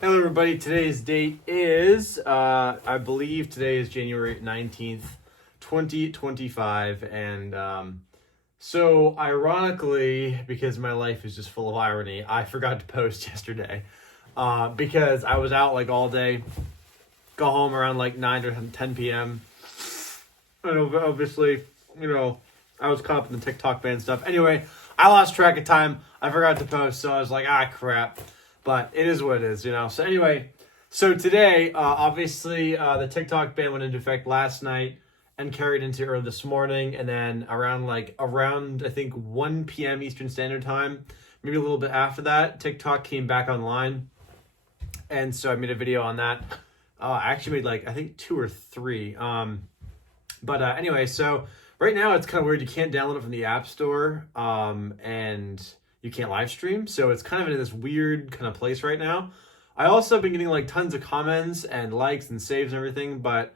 Hello, everybody. Today's date is, I believe today is January 19th, 2025. So, ironically, because my life is just full of irony, I forgot to post yesterday because I was out like all day, go home around like 9 or 10 p.m. And obviously, I was caught up in the TikTok ban stuff. Anyway, I lost track of time. I forgot to post, so I was like, crap. But it is what it is. So anyway, so today, obviously, the TikTok ban went into effect last night and carried into early this morning. And then around I think 1 p.m. Eastern Standard Time, maybe a little bit after that, TikTok came back online. And so I made a video on that. I actually made I think 2 or 3. Anyway, so right now it's kind of weird. You can't download it from the App Store, and you can't live stream. So it's kind of in this weird kind of place right now. I also have been getting tons of comments and likes and saves and everything, but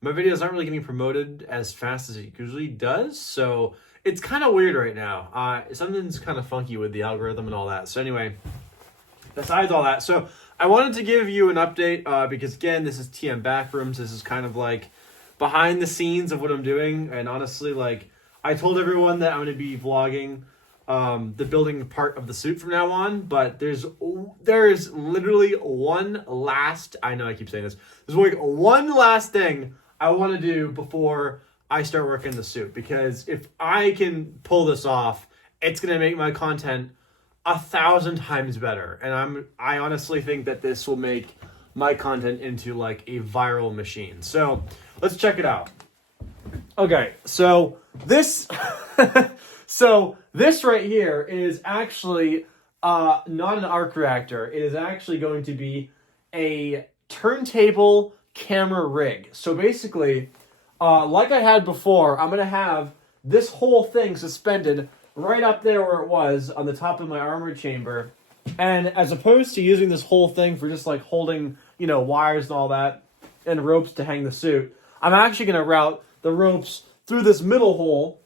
my videos aren't really getting promoted as fast as it usually does. So it's kind of weird right now. Something's kind of funky with the algorithm and all that. So anyway, besides all that, so I wanted to give you an update because again, this is TM Backrooms. This is kind of behind the scenes of what I'm doing. And honestly, I told everyone that I'm going to be vlogging the building part of the suit from now on, but there is literally one last, I know I keep saying this, there's one last thing I want to do before I start working the suit, because if I can pull this off, it's going to make my content 1,000 times better. And I honestly think that this will make my content into a viral machine. So let's check it out. Okay, so this this right here is actually not an arc reactor. It is actually going to be a turntable camera rig. So basically, like I had before, I'm going to have this whole thing suspended right up there where it was on the top of my armor chamber. And as opposed to using this whole thing for just holding, wires and all that and ropes to hang the suit, I'm actually going to route the ropes through this middle hole.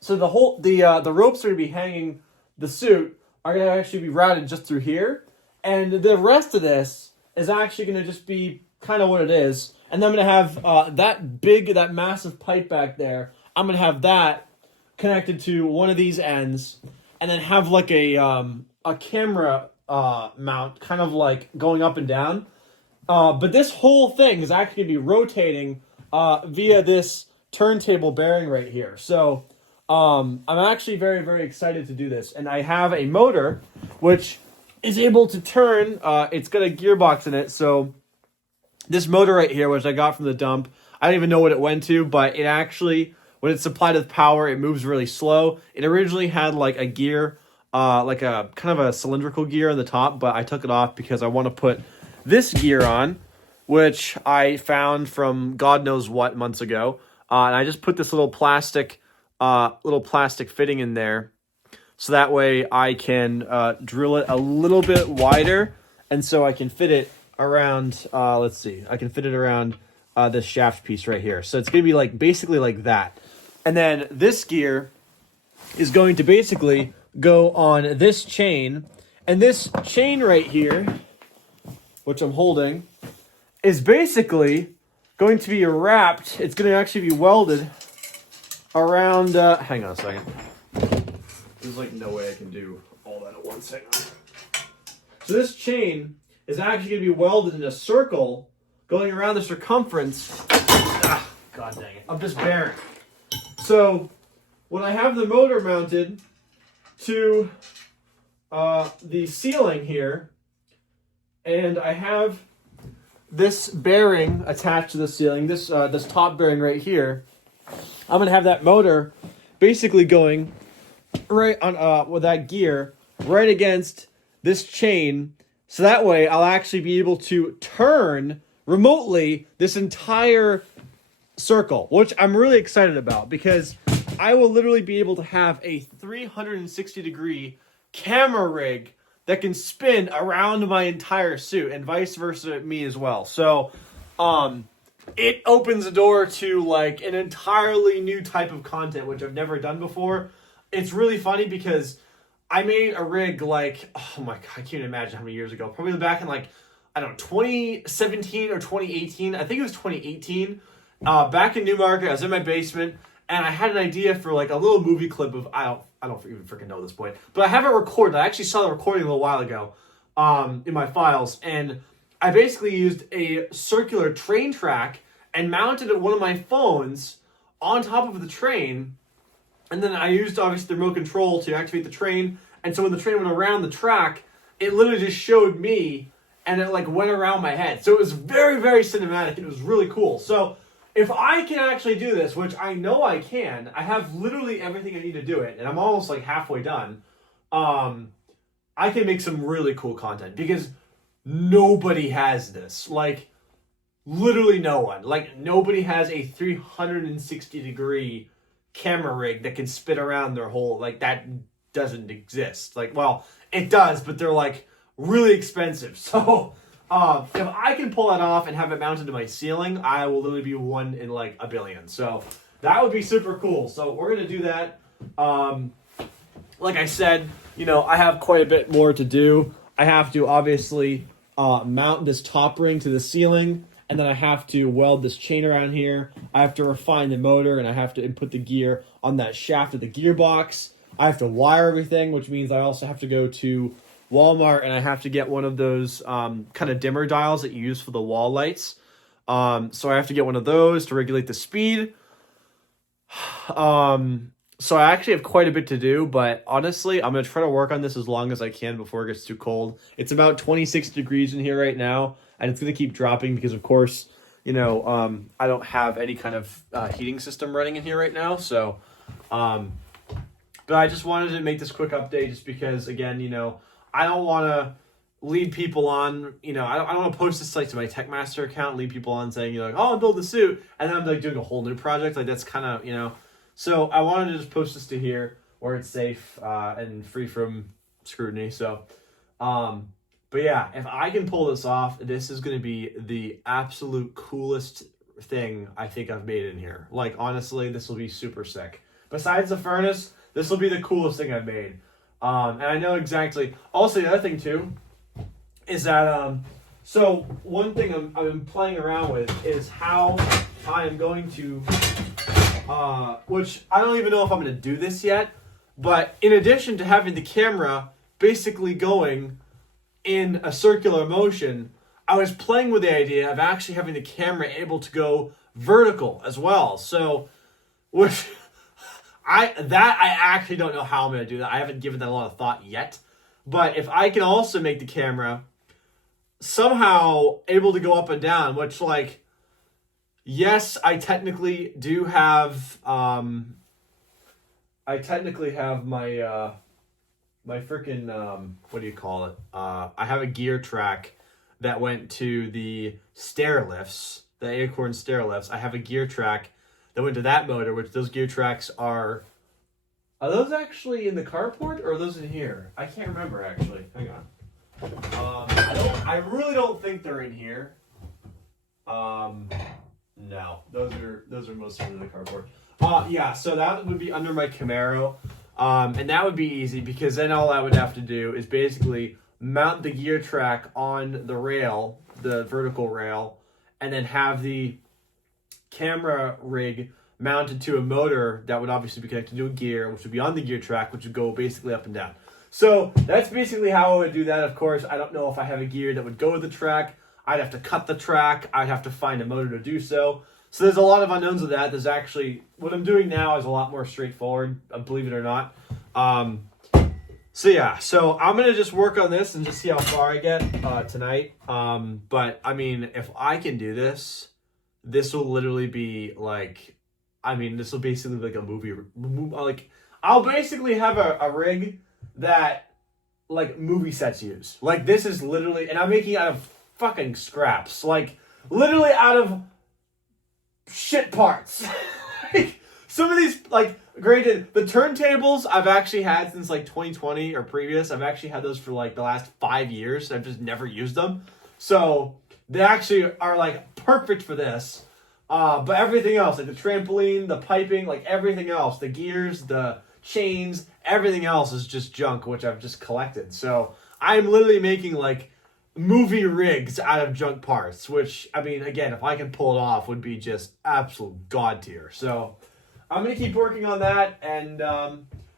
So the ropes are going to be hanging the suit are going to actually be routed just through here. And the rest of this is actually going to just be kind of what it is. And then I'm going to have that massive pipe back there. I'm going to have that connected to one of these ends, and then have a camera mount kind of going up and down. But this whole thing is actually going to be rotating via this turntable bearing right here. So I'm actually very, very excited to do this. And I have a motor which is able to turn. It's got a gearbox in it. So this motor right here, which I got from the dump, I don't even know what it went to, but it actually, when it's supplied with power, it moves really slow. It originally had a gear, like a kind of a cylindrical gear on the top, but I took it off because I want to put this gear on, which I found from God knows what months ago. And I just put this little plastic fitting in there, so that way I can drill it a little bit wider, and so I can fit it around. I can fit it around this shaft piece right here. So it's gonna be basically like that. And then this gear is going to basically go on this chain, and this chain right here, which I'm holding, is basically going to be wrapped. It's going to actually be welded around. Hang on a second. There's no way I can do all that at once. Hang on. So this chain is actually going to be welded in a circle going around the circumference. God dang it! Of this bearing. So when I have the motor mounted to the ceiling here, and I have this bearing attached to the ceiling, this top bearing right here, I'm gonna have that motor basically going right on with that gear right against this chain, so that way I'll actually be able to turn remotely this entire circle, which I'm really excited about, because I will literally be able to have a 360-degree camera rig that can spin around my entire suit, and vice versa me as well. So it opens the door to an entirely new type of content, which I've never done before. It's really funny because I made a rig oh my god, I can't imagine how many years ago. Probably back in I don't know, 2017 or 2018. I think it was 2018. Back in Newmarket, I was in my basement, and I had an idea for like a little movie clip of I don't even freaking know this point, but I have it recorded. I actually saw the recording a little while ago, in my files, and I basically used a circular train track and mounted it one of my phones on top of the train, and then I used obviously the remote control to activate the train. And so when the train went around the track, it literally just showed me, and it like went around my head. So it was very, very cinematic, and it was really cool. So if I can actually do this, which I know I can, I have literally everything I need to do it, and I'm almost like halfway done. I can make some really cool content because nobody has this. Like, literally no one. Like, nobody has a 360-degree camera rig that can spin around their whole, like, that doesn't exist. Like, well, it does, but they're, like, really expensive. So, if I can pull that off and have it mounted to my ceiling, I will literally be one in, like, a billion. So, that would be super cool. So, we're going to do that. Like I said, you know, I have quite a bit more to do. I have to, obviously, mount this top ring to the ceiling, and then I have to weld this chain around here. I have to refine the motor, and I have to input the gear on that shaft of the gearbox. I have to wire everything, which means I also have to go to Walmart, and I have to get one of those kind of dimmer dials that you use for the wall lights. So I have to get one of those to regulate the speed. So I actually have quite a bit to do, but honestly, I'm going to try to work on this as long as I can before it gets too cold. It's about 26 degrees in here right now, and it's going to keep dropping because, of course, you know, I don't have any kind of heating system running in here right now. So, but I just wanted to make this quick update just because, again, you know, I don't want to lead people on, you know, I don't want to post this like to my TechMaster account, lead people on saying, you know, like, oh, I'm building a suit, and then I'm like doing a whole new project. Like, that's kind of, you know. So I wanted to just post this to here where it's safe and free from scrutiny. So, but yeah, if I can pull this off, this is going to be the absolute coolest thing I think I've made in here. Like, honestly, this will be super sick. Besides the furnace, this will be the coolest thing I've made. And I know exactly. Also, the other thing too is that so one thing I've been playing around with is how I am going to. Which I don't even know if I'm going to do this yet, but in addition to having the camera basically going in a circular motion, I was playing with the idea of actually having the camera able to go vertical as well. So, which I actually don't know how I'm going to do that. I haven't given that a lot of thought yet, but if I can also make the camera somehow able to go up and down, which like, yes, I technically do have. I technically have my my freaking what do you call it? I have a gear track that went to the stair lifts, the Acorn stair lifts. I have a gear track that went to that motor, which those gear tracks are. Are those actually in the carport or are those in here? I can't remember actually. Hang on. I really don't think they're in here. No, those are mostly in the cardboard. Yeah, so that would be under my Camaro, and that would be easy because then all I would have to do is basically mount the gear track on the rail, the vertical rail, and then have the camera rig mounted to a motor that would obviously be connected to a gear, which would be on the gear track, which would go basically up and down. So that's basically how I would do that. Of course, I don't know if I have a gear that would go with the track. I'd have to cut the track. I'd have to find a motor to do so. So there's a lot of unknowns with that. There's actually, what I'm doing now is a lot more straightforward, believe it or not. So yeah, so I'm going to just work on this and just see how far I get tonight. But I mean, if I can do this, this will literally be like, I mean, this will basically be like a movie. Like, I'll basically have a rig that like movie sets use. Like, this is literally, and I'm making it out of fucking scraps, like literally out of shit parts. Like, some of these, like, granted, the turntables I've actually had since like 2020 or previous. I've actually had those for like the last 5 years. I've just never used them, so they actually are like perfect for this. But everything else, like the trampoline, the piping, like everything else, the gears, the chains, everything else is just junk, which I've just collected. So I'm literally making like movie rigs out of junk parts, which, I mean, again, if I can pull it off, would be just absolute god tier. So I'm going to keep working on that, and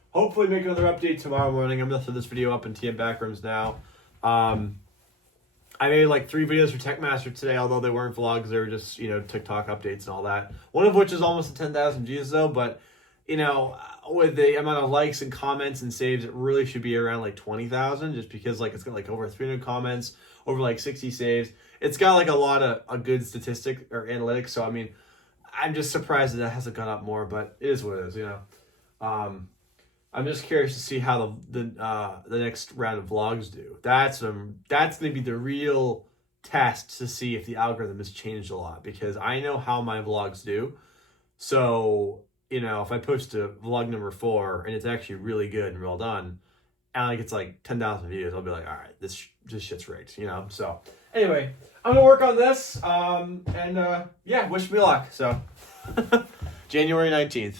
hopefully make another update tomorrow morning. I'm going to throw this video up in TM Backrooms now. I made like 3 videos for Techmaster today, although they weren't vlogs. They were just, you know, TikTok updates and all that. One of which is almost at 10,000 views, though. But, you know, with the amount of likes and comments and saves, it really should be around like 20,000, just because like it's got like over 300 comments, over like 60 saves. It's got like a lot of a good statistic or analytics. So, I mean, I'm just surprised that hasn't gone up more, but it is what it is, you know. I'm just curious to see how the next round of vlogs do. That's going to be the real test to see if the algorithm has changed a lot, because I know how my vlogs do. So, you know, if I post to vlog number 4 and it's actually really good and well done, and like it's like 10,000 views, I'll be like, all right, this shit's rigged, you know. So anyway, I'm gonna work on this, and yeah, wish me luck. So January 19th.